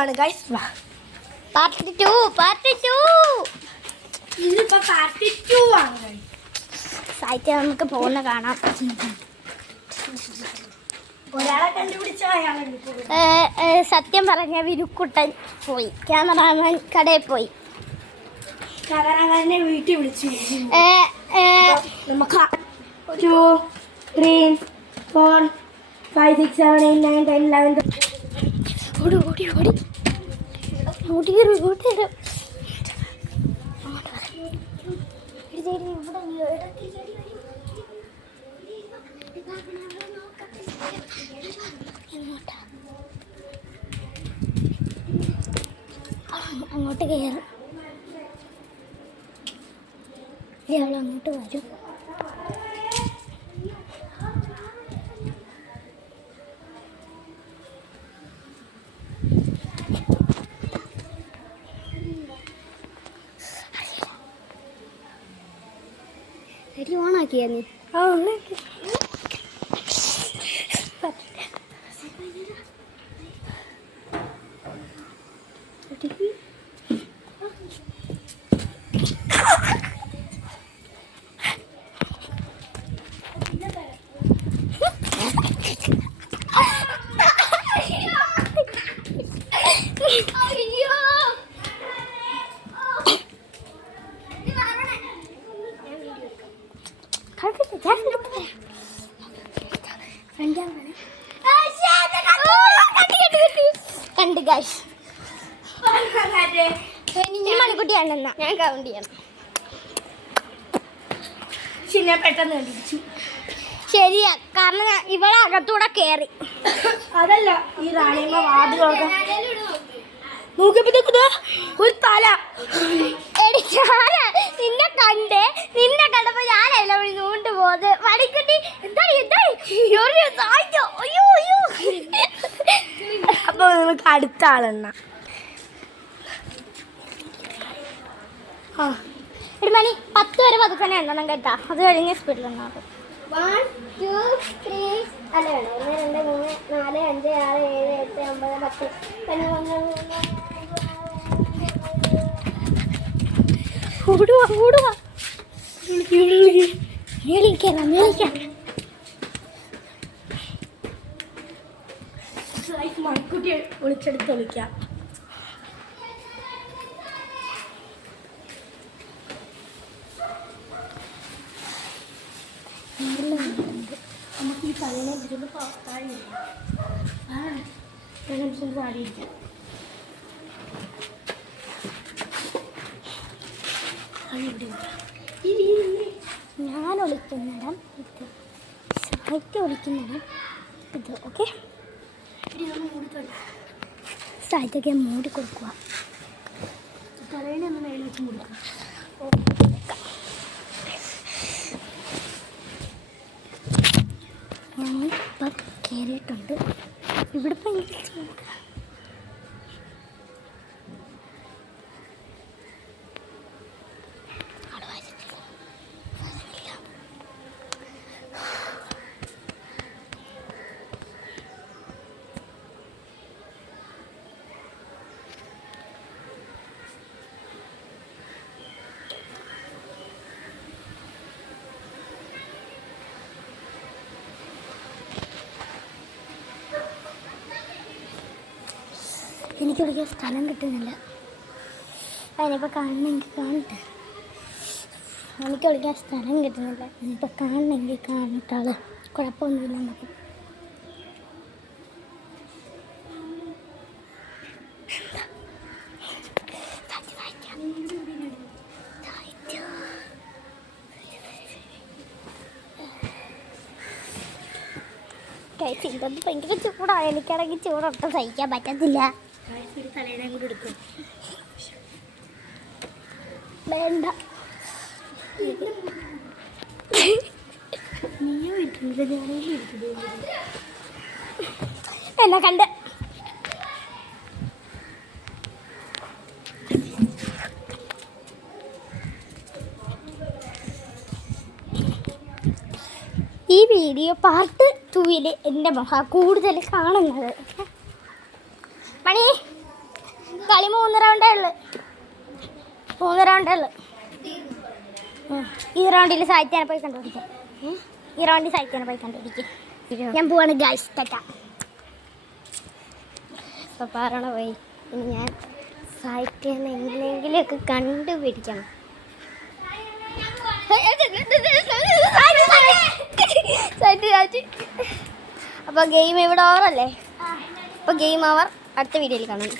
ആണ് guys. Part 2 ഇതിപ്പോ part 2 ആണ് ഗൈസ്. സാഹിത്യം നമുക്ക് പോകുന്ന കാണാം. ഒരാളെ കണ്ടുപിടിച്ച സത്യം പറഞ്ഞ വിനുക്കുട്ടൻ പോയി, ക്യാമറാമാൻ കടയിൽ പോയി, ക്യാമറാമാനെ വീട്ടിൽ വിളിച്ചു. നമുക്ക് 2 3 4 5 6 7 8 9 10 11 ഓടി ഓടി ഓടി ഓടി ഓടി അങ്ങോട്ട് കയറും. അവൾ അങ്ങോട്ട് വരും. റെഡി ഓണാക്കിയാ നീ? ആ ഓണാക്കി. കണ്ട് ഗൈസ്, മണിക്കുട്ടിയാണെന്നാ ഞാൻ കൗണ്ട് ചെയ്യണം. ഞാൻ പെട്ടെന്ന് കണ്ടുപിടിച്ചു. ശരിയാ, കാരണം ഇവിടെ അകത്തൂടെ കയറി. അതല്ല, ഈ റാണിയമ്മ വാതിലൊക്കെ നോക്കിയപ്പോഴത്തേക്ക് ഒരു തല. നിന്നെ കണ്ടപ്പോ ഞാനല്ല നൂണ്ട് പോത്. മണിക്കുട്ടി അപ്പൊ നമുക്ക് അടുത്ത ആളെണ്ണ. ഒരു മണി 10 വരെ പതുക്കനെ എണ്ണണം കേട്ടാ, അത് കഴിഞ്ഞ സ്പീഡിൽ എണ്ണാറും. 1 2 3 അല്ല വേണം 1 2 3 4 5 6 7 8 9 10 ഓടുവാ മണിക്കുട്ടി വിളിച്ചെടുത്ത് വിളിക്കാം. നമുക്ക് ഈ പതിനെ വരുമ്പോൾ പാടിയിരിക്കാം. ഞാൻ ഒളിക്കുന്നിടം ഇത്, സാഹിത്യം ഒളിക്കുന്നിടം ഇത്. ഓക്കെ, സാഹിത്യമൊക്കെ മൂടി കൊടുക്കുക. തലേനെ ഒന്ന് മേളിൽ വെച്ച് കൊടുക്കുക. ഞാനിപ്പം കയറിയിട്ടുണ്ട്. ഇവിടെ ഇപ്പം എനിക്ക് ചൂട്. എനിക്ക് വിളിക്കാൻ സ്ഥലം കിട്ടുന്നില്ല. അതിനിപ്പോൾ കാണണമെങ്കിൽ കാണട്ടെ. എനിക്ക് വിളിക്കാൻ സ്ഥലം കിട്ടുന്നില്ല. ഇനിയിപ്പോൾ കാണണമെങ്കിൽ കാണട്ടാള്, കുഴപ്പമൊന്നുമില്ല. നമുക്ക് ഇതൊന്നും ഭയങ്കര ചൂടാണ്. എനിക്കാണെങ്കിൽ ചൂടൊട്ടും സഹിക്കാൻ പറ്റത്തില്ല. തലേനെ കൂടെ എടുക്കും. വേണ്ട, എന്നെ കണ്ട് ഈ വീഡിയോ പാർട്ട് 2 എൻ്റെ മുഖം കൂടുതൽ കാണുന്നത്. മണി കളി 3 റൗണ്ടേ ഉള്ളു. 3 റൗണ്ടേ ഉള്ളു. ഈ റൗണ്ടിൽ സാഹിത്യാനെ പോയി കണ്ടുപിടിക്കാം. ഈ റൗണ്ടിൽ സാഹിത്യാനെ പോയി കണ്ടുപിടിക്കും. ഞാൻ പോവാണ് ഗൈസ്. ടാറ്റാ. അപ്പോൾ പറയണ പോയി. ഇനി ഞാൻ സാഹിത്യം എങ്ങനെയെങ്കിലുമൊക്കെ കണ്ടുപിടിക്കണം. അപ്പോൾ ഗെയിം ഇവിടെ ഓവറല്ലേ? അപ്പോൾ ഗെയിം ഓവർ. അടുത്ത വീഡിയോയിൽ കാണാം.